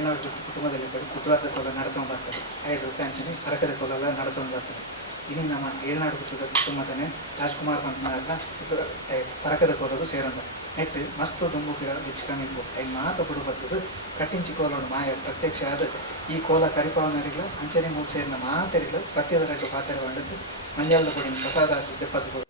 ಏಳ್ನಾಡು ಜೊತೆ ಕುಟುಂಬದಲ್ಲಿ ಬುಧವಾರದ ಕೋಲ ನಡ್ಕೊಂಡು ಬರ್ತದೆ. 5 ರೂಪಾಯಿ ಅಂಚನೆ ಪರಕದ ಕೋಲ ಎಲ್ಲ ನಡ್ಕೊಂಡು ಬರ್ತದೆ. ಇನ್ನು ನಮ್ಮ ಏಳ್ನಾಡು ಕುಟುಂಬದ ಕುಟುಂಬದನೇ ರಾಜ್ಕುಮಾರ್ ಬಂದ ಪರಕದ ಕೋಲದು ಸೇರಂದ ನೆಟ್ ಮಸ್ತ್ ದುಂಬು ಗಿಡ ಹೆಚ್ಚು ಕಮ್ಮಿ ಐ ಮಾತ ಬಿಡು ಬರ್ತದೆ. ಕಟ್ಟಿಂಚಿ ಕೋಲೋಡು ಮಾಯ ಪ್ರತ್ಯಕ್ಷ ಆದ ಈ ಕೋಲ ಕರಿಪಾವನರಿಲ್ಲ ಅಂಚನೆ ಮೂರು ಸೇರಿನ ಮಾತರಿಲ್ಲ ಸತ್ಯದ ರಡ್ಡು ಪಾತ್ರೆ ಬಂಡದ್ದು ಮಂಜಾಲದ ಕೊಡಿ ಪ್ರಸಾದ ದೆಪ್ಪದು.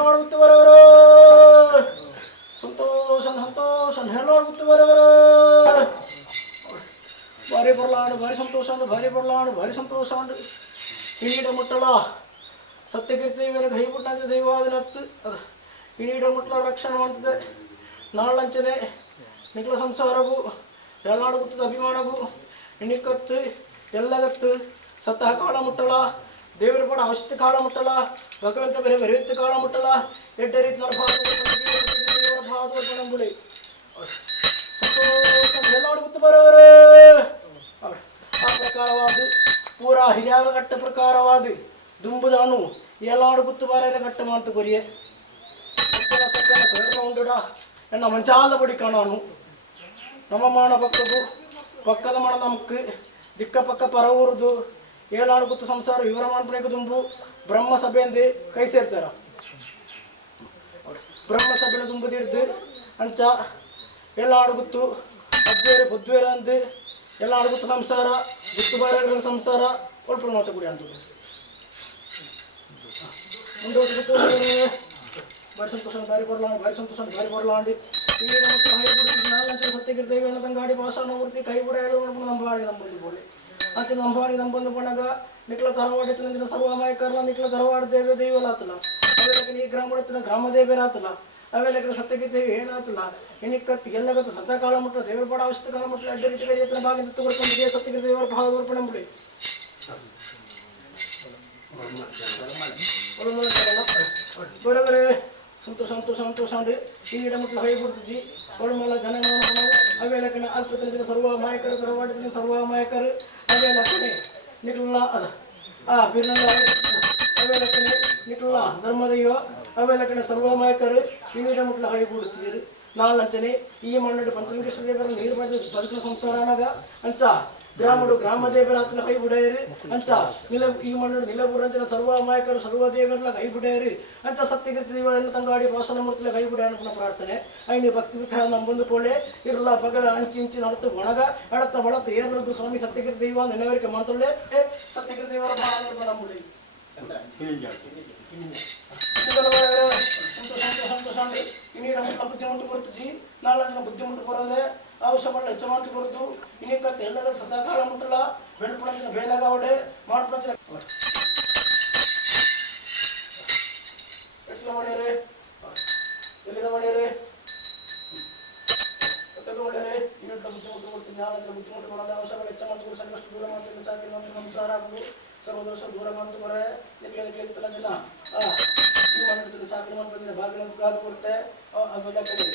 ಹೇಳಾಡುತ್ತವರವರು ಸಂತೋಷ ಸಂತೋಷ ಹೇಳಾಡುತ್ತವರವರು ಭಾರಿ ಬರ್ಲಾಂಡು ಭಾರಿ ಸಂತೋಷ ಅಂಡು ಭಾರಿ ಬರ್ಲಾಂಡು ಭಾರಿ ಸಂತೋಷ ಅಂಡು ಇಣೀಡ ಮುಟ್ಟಳ ಸತ್ಯಕೀರ್ತಿ ಮೇಲೆ ಕೈಬಿಟ್ಟ ದೈವಾದಿನತ್ತು ಅದ ಇಣೀಡ ಮುಟ್ಟಳ ರಕ್ಷಣೆ ಮಾಡ್ತದೆ ನಾಳಂಚನೆ ನಿಖಲ ಸಂಸಾರಗೂ ಹೇಳಾಡುಗುತ್ತದೆ ಅಭಿಮಾನಗೂ ಇಣಿಕತ್ತು ಎಲ್ಲಗತ್ತು ಸತ್ತ ಕಾಳ ಮುಟ್ಟಳ ದೇವರ ಪಡ ಅವಶ್ಯಕ ಕಾಳ ಮುಟ್ಟಲ ಭಗವಂತ ಬೇರೆ ಬರೆಯುತ್ತ ಕಾಳ ಮುಟ್ಟಲ ಎಡ್ಡ ರೀತಿ ಭಾವಬುಳಿ ಎಲ್ಲಾಡುತ್ತ ಬರೋರು ಆ ಪ್ರಕಾರವಾದ ಪೂರಾ ಹಿರಿಯಾಗ ಕಟ್ಟ ಪ್ರಕಾರವಾದ ದುಂಬುದಾನು ಎಲ್ಲಾಡುಗುತ್ತು ಬಾರ ಕಟ್ಟ ಮಾತು ಕೊರಿಯೆ ಸಕ್ಕನ ಸ್ವರ್ಣ ಉಂಡುಡ ಎನ್ನ ಮಂಚಾಲ ಬಡಿ ಕಾಣಾನು ನಮ್ಮ ಮಾಣ ಪಕ್ಕಗೂ ಪಕ್ಕದ ಮಣ ನಮಕ್ ದಿಕ್ಕ ಪಕ್ಕ ಪರ ಊರುದು ಏಳಾಡುಗುತ್ತು ಸಂಸಾರ ವಿವರ ಮಾಡ್ಬಿಡಕ್ಕೆ ದುಂಬು ಬ್ರಹ್ಮ ಸಭೆಂದು ಕೈ ಸೇರ್ತಾರ ಬ್ರಹ್ಮ ಸಭೆನ ದುಂಬುದಿರ್ದು ಅಂಚ ಎಲ್ಲಾಡುಗುತ್ತು ಅದ್ವೇರು ಬುದ್ವೇರ ಅಂದು ಎಲ್ಲಾಡುಗುತ್ತು ಸಂಸಾರ ಗುತ್ತು ಬಾರ ಸಂಸಾರ ಒಳ್ಪು ಮಾತು ಕುಡಿ ಅಂತ ಮುಂದೆ ಭಾರಿ ಸಂತೋಷ ಭಾರಿ ಕೊಡಲಾಂಡು ಭಾರಿ ಸಂತೋಷ ಭಾರಿ ಕೊಡಲಾಂಡು ಈಗ ಮಕ್ಕಳು ಹೈ ಬಿಡ್ತೀವಿ ನಾಲ್ಕು ಸತ್ಯಗಿರ್ತೇವೆ ಅನ್ನೋದಂಗೆ ಗಾಡಿ ಭಾಷಣ ಬರ್ತಿ ಕೈ ಬಿಡ ಹೇಳಿ ನಂಬಾಡಿ ನಂಬಂದು ಬೋಳಿ ಅಂತ ನಂಬಾಡಿ ನಂಬಂದು ಬಣಗ ನಿಕ್ಲ ತರವಾಡಿನ ಸರ್ವಮಾಯಕರ್ಲ ನಿಕ್ಲ ತರವಾಡ ದೇವ ದೇವಲ ಆತಲ್ಲ ಅವೆಲ್ಲ ಈ ಗ್ರಾಮ ಗ್ರಾಮ ದೇವೇರ ಆತಲ್ಲ ಅವೆಲ್ಲ ಸತ್ಯಗಿರ್ತೇವೆ ಏನಾತಲ್ಲ ಇನಿಕತ್ತು ಎಲ್ಲಗತ್ತು ಸತ್ತ ಕಾಳ ಮುಟ್ಟ ದೇವರ ಪಡ ಅವಶ್ಯಕ ಕಾಲ ಮುಟ್ಟ ಅಡ್ಡ ರೀತಿ ಬೇರೆ ಎತ್ತನ ಭಾಗ ತಗೊಳ್ಕೊಂಡು ಸತ್ಯಗಿರಿ ದೇವರ ಭಾಗ ತೋರ್ಪಣೆ ಬಿಡಿ ಬರೋಬರೇ ಸಂತೋಷ ಸಂತೋಷ ಸಂತೋಷ ಅಂಡಿ ಈ ಮುಟ್ಲ ಹೈ ಬಿಡ್ತಿಜಿ ಒಳಮಲ್ಲ ಜನಗಣನ ಅವೆಲ್ಲ ಅಲ್ಪತನ ಸರ್ವ ಮಾಯಕರು ತರವಾಡಿನ ಸರ್ವ ಮಾಯಕರು ಅವೆಲ್ಲ ಕಡೆ ನಿಕ್ಲ ಅದ ಬಿರ್ನಲ್ಲ ಅವೆಲ್ಲ ಕಡೆ ನಿಕ್ಲ ಧರ್ಮದಯ್ಯೋ ಅವೆಲ್ಲ ಕಡೆ ಸರ್ವ ಮಾಯಕರು ಇನ್ನೀಡ ಮುಟ್ಲ ಹೈ ಬಿಡ್ತಿದ್ದೀರಿ ನಾಲ್ನಂಚನೆ ಈ ಮಣ್ಣು ಪಂಚಲಿಂಗೇಶ್ವರ ದೇವರ ನೀರು ಪಡೆದು ಬದುಕಿನ ಸಂಸಾರ ಅನಾಗ ಅಂಚ ಗ್ರಾಮಡು ಗ್ರಾಮ ದೇವರ ಹತ್ರ ಕೈ ಬಿಡೇರಿ ಅಂಚ ನಿಲ ಈ ಮಣ್ಣು ನಿಲಬುರಂಜನ ಸರ್ವ ಮಾಯಕರು ಸರ್ವ ದೇವರೆಲ್ಲ ಕೈ ಬಿಡೇರಿ ಅಂಚ ಸತ್ಯಗಿರ್ತಿ ದೇವರೆಲ್ಲ ತಂಗಾಡಿ ಭಾಷಣ ಮೂರ್ತಿಲ ಕೈ ಬಿಡ ಅನ್ಪುನ ಪ್ರಾರ್ಥನೆ ಐನಿ ಭಕ್ತಿ ವಿಗ್ರಹ ನಂಬಂದು ಕೋಳೆ ಇರಲ್ಲ ಪಗಲ ಅಂಚಿ ನಡತು ಒಣಗ ಅಡತ ಬಳತ ಏರ್ಲದ್ದು ಸ್ವಾಮಿ ಸತ್ಯಗಿರಿ ದೇವ ನೆನವರಿಕೆ ಮಾತೊಳ್ಳೆ ಸತ್ಯಗಿರಿ ದೇವರ ಭಾಳ ನಂಬುಡಿ ಸಂತೋಷ ಇನ್ನೀರ ಮಕ್ಕಳ ಬುದ್ಧಿಮುಟ್ಟು ಕೊರತು ನಾಲ್ಕು ಜನ ಬುದ್ಧಿಮುಟ್ಟು ಕೊರದೆ ಔಷಧ ಹೆಚ್ಚು ಮಾತು ಕೊರತು ಇನ್ನಿಕ್ಕತ್ತು ಎಲ್ಲದ ಸದಾಕಾಲ ಮುಟ್ಟಲ್ಲ ಬೆಳ್ಪುಣಂಚಿನ ಬೇಲಗಾವಡೆ ಮಾಡ್ಪುಣಂಚಿನ ಎಟ್ಲ ಮಾಡ್ಯಾರೆ ಎಲ್ಲಿದ ಮಾಡ್ಯಾರೆ ಮಾಡ್ಯಾರೆ ಇನ್ನೊಟ್ಟ ಬುದ್ಧಿಮುಟ್ಟು ಕೊಡ್ತೀನಿ ನಾಲ್ಕು ಜನ ಬುದ್ಧಿಮುಟ್ಟು ಕೊಡೋದು ಔಷಧ ಹೆಚ್ಚು ಮಾತು ಕೊಡಿ ಸಾಕಷ್ಟು ದೂರ ಮಾಡ್ತೀನಿ ಸಾಕಿ ನಮ್ಮ ಸಂಸಾರ ಆಗುದು ಸರ್ವದೋಷ ದೂರ ಮಾಡ್ತು ಬರೇ ನಿಕ್ಲೆ ನಿಕ್ಲೆಲ್ಲ ಈ ಮಾಡಿರ್ತೀನಿ ಚಾಕರಿ ಮಾಡ್ಬಂದ್ರೆ ಬಾಗಿಲ ಗಾದು ಕೊಡುತ್ತೆ ಅವೆಲ್ಲ ಕಡೆ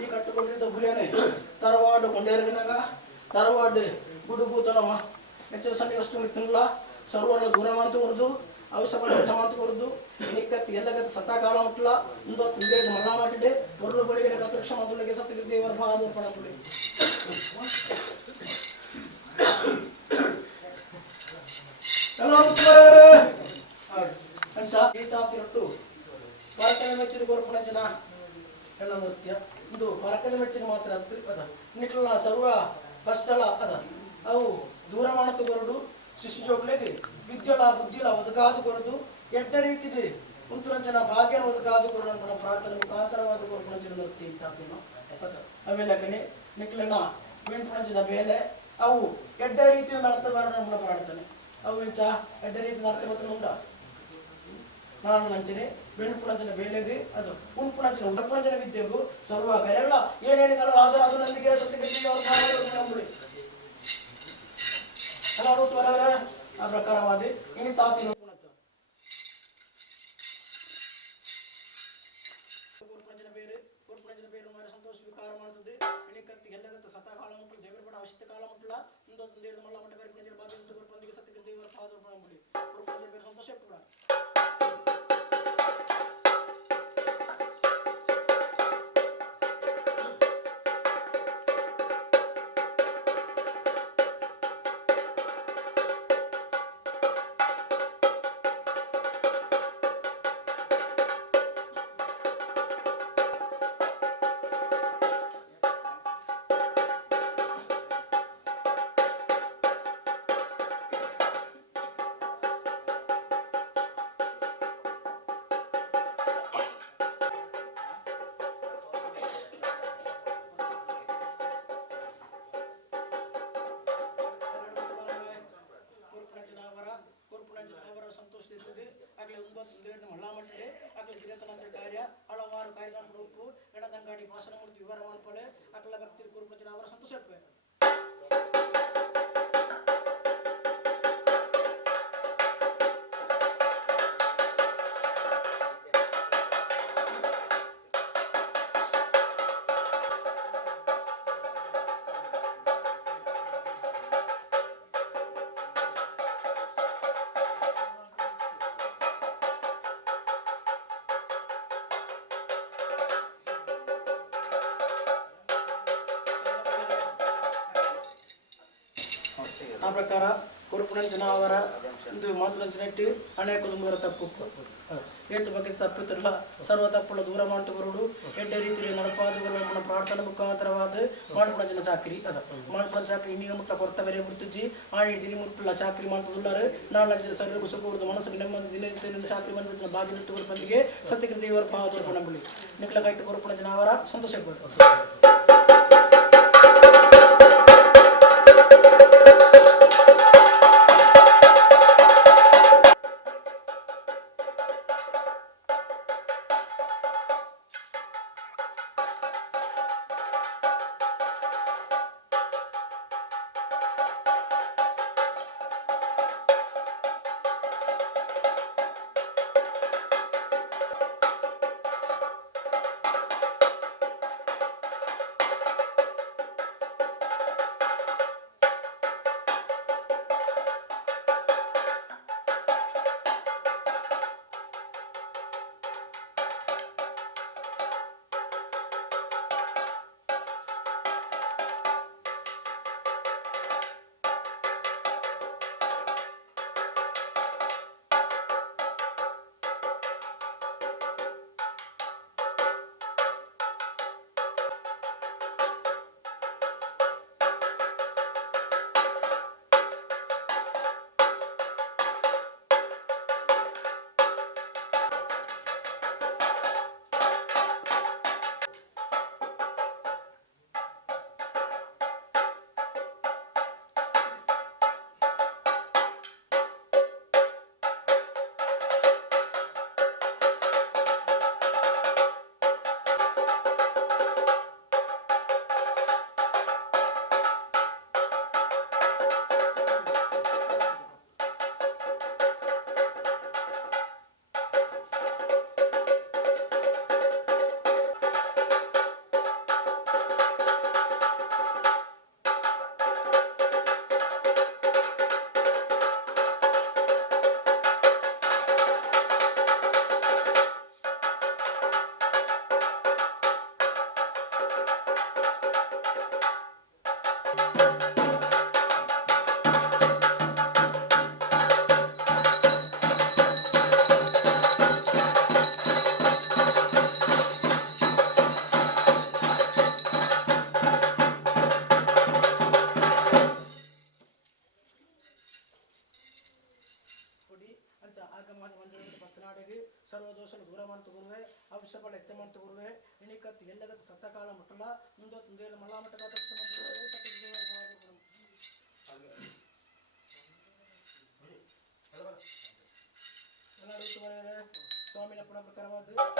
ಈ ಕಟ್ಟುಕೊಂಡಿದ್ದ ಹುಲಿಯನೆ ತರವಾಡು ಕೊಂಡೇರಗಿನಾಗ ತರವಾಡು ಗುಡುಗೂತನಮ್ಮ ಹೆಚ್ಚಿನ ಸಣ್ಣಿಗಷ್ಟು ತಿನ್ನಲ್ಲ ಸರ್ವಲ್ಲ ದೂರ ಮಾತು ಕೊರದು ಅವಶ್ಯ ಹೆಚ್ಚ ಮಾತು ಕೊರದು ನಿಕ್ಕತ್ತಿ ಎಲ್ಲಗತ್ತೆ ಸತ್ತ ಕಾಲ ಮುಟ್ಲ ಒಂದು ಇಂದೇಟು ಮಲ್ಲ ಮಾಡಿದೆ ಒರ್ಲು ಬಳಿಗೆ ಕತ್ರಕ್ಷ ಮಾತುಳಿಗೆ ಸತ್ತಿಗೆ ದೇವರ ಭಾವ ಪಡಪುಡಿ ಅಂಚ ಗೀತಾತಿರಟ್ಟು ಪರಕದ ಮೆಚ್ಚಿನ ಗೋರ್ಪಣ ಜನ ಹೆಣ್ಣ ನೃತ್ಯ ಇದು ಪರಕದ ಮೆಚ್ಚಿನ ಮಾತ್ರ ಅದ ನಿಟ್ಲ ಸರ್ವ ಕಷ್ಟಲ ಅದ ಅವು ದೂರ ಮಾಡತ್ತು ಕೊರಡು ಶಿಶು ಜೋಕ್ಲೆಗೆ ವಿದ್ಯುಲ ಬುದ್ಧಿಲ ಒದಗಾದು ಕೊರದು ಎಡ್ಡ ರೀತಿಲಿ ಕುಂತುರಂಚನ ಭಾಗ್ಯನವಾದ ಕಾದುಕೊಂಡು ಪ್ರಾರ್ಥನೆ ಮುಖಾಂತರವಾದ ಕೊರ್ಪುಣಂಚಿನ ನೃತ್ಯ ಇಂತಾತೇನೋ ಅವೆಲ್ಲಕನೆ ನಿಕ್ಲನ ವೆಂಪುಣಂಚಿನ ಬೇಲೆ ಅವು ಎಡ್ಡ ರೀತಿಯ ನರ್ತಬಾರ ನಮ್ಮ ಪ್ರಾರ್ಥನೆ ಅವು ಇಂಚ ಎಡ್ಡ ರೀತಿ ನರ್ತ ಗೊತ್ತು ಉಂಟ ನಾನು ನಂಚನೆ ಬೆಣ್ಪುಣಂಚಿನ ಬೇಲೆಗೆ ಅದು ಉಣ್ಪುಣಂಚಿನ ಉಣಪುಣಂಚಿನ ವಿದ್ಯೆಗೂ ಸರ್ವ ಕರೆಗಳ ಏನೇನು ಕಲ ಅದು ನಂದಿಗೆ ಸತ್ಯಕ್ಕೆ ನಂಬುಳಿ ಆ ಪ್ರಕಾರವಾದ ಇನಿ ತಾತಿ ಸಂತೋಷ ಸ್ವೀಕಾರ ಮಾಡುತ್ತದೆ ಇಣಿಕತ್ತಿ ಎಲ್ಲಗತ್ತ ಸತಾಕಾಲ ಮುಟ್ಟಲು ದೇವರ ಪಡ ಅವಶ್ಯಕ ಕಾಲ ಮುಟ್ಟಲ ಇಂದೊಂದು ದೇವರ ಮಲ್ಲ ಮಟ್ಟ ಕರಿಪಂಜರ ಬಾಧ್ಯತೆ ಕೊರ್ಪಂದಿಗೆ ಸತ್ಯಕ್ಕೆ ದೇವರ ಪಾದರ ಪಡಂಬುಡಿ ಕೊರ್ಪಂಜರ ಬೇರೆ ಸಂತೋಷ ಕೂಡ ಸಂತೋಷದಿರ್ತದೆ ಆಗಲೇ ಒಂದು ಮಳ್ಳ ಮಟ್ಟಿದೆ ಆಗಲೇ ಗಿರೇತನಂತ ಕಾರ್ಯ ಹಲವಾರು ಕಾರ್ಯಕ್ರಮ ಉಪ್ಪು ಎಡದಂಗಾಡಿ ಭಾಷಣ ಮೂರ್ತಿ ವಿವರ ಮಾಡ್ಕೊಳ್ಳೆ ಅಕಲ ಭಕ್ತಿ ಗುರುಪ್ರಜನ ಅವರ ಸಂತೋಷ ಆ ಪ್ರಕಾರ ಕೊರುಪುಣಂಚನ ಅವರ ಒಂದು ಮಾತುರಂಚನೆ ಇಟ್ಟು ಅನೇಕ ತುಂಬರ ತಪ್ಪು ಏತು ಬಗ್ಗೆ ತಪ್ಪಿತಿರಲ್ಲ ಸರ್ವ ತಪ್ಪುಳ ದೂರ ಮಾಡ್ತುಗರುಡು ಎಡ್ಡ ರೀತಿಯಲ್ಲಿ ನಡಪಾದುಗರು ನಮ್ಮ ಪ್ರಾರ್ಥನಾ ಮುಖಾಂತರವಾದ ಮಾಡ್ಪುಣಂಚನ ಚಾಕರಿ ಅದ ಮಾಡ್ಪುಣ ಚಾಕರಿ ನೀನು ಮುಟ್ಟ ಕೊರತ ಬೇರೆ ಗುರುತಿಜಿ ಆಣಿ ದಿನಿ ಮುಟ್ಟಲ ಚಾಕರಿ ಮಾಡ್ತದುಲ್ಲಾರು ನಾಳೆ ಶರೀರಕ್ಕೂ ಸುಖವರ್ದು ಮನಸ್ಸಿಗೆ ನೆಮ್ಮದಿ ದಿನ ಚಾಕರಿ ಬಂದ ಭಾಗ್ಯ ನಿಟ್ಟುಗರು ಬಂದಿಗೆ ಸತ್ಯಕೃತಿ ದೇವರ ಪಾದೋರ್ ಪಣಂಬಳಿ ನಿಕ್ಲ ಕೈಟ್ಟು ಕೊರುಪುಣಂಚನ ಅವರ ಸಂತೋಷ ಅಂಶಬಲ ಹೆಚ್ಚಮಂತ ಗುರುವೆ ನಿನಿಕತ್ ಎಲ್ಲಗತ್ ಸತ್ತಕಾಲ ಮುಟ್ಟಲ ಮುಂದೊತ್ತು ಮುಂದೇದ ಮಲ್ಲಾಮಟ್ಟಕ ಸ್ವಾಮಿನ ಪುನಃ ಪ್ರಕಾರವಾದ